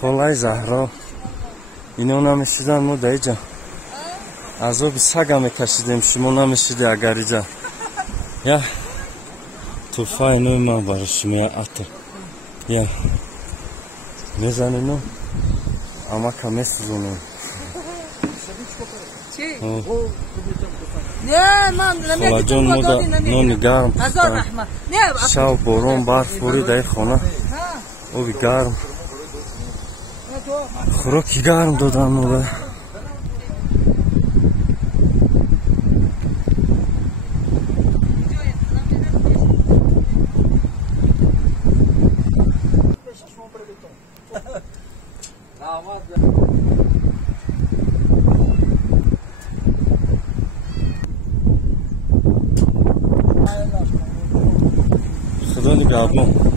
خالای زهرا اینا نمیشیدن مو دایجا عذاب سگ هم کشیدیم شما نمیشیده اگر ایجا یا توفای نوی من برش شما عطر یا میزنی نو اما کمی سوزونو چی؟ نه من خالا جان مو نونی گرم شب بارون برف بوری در خانه او بی گرم خوراکی گرم دادن مو خدا نگهبان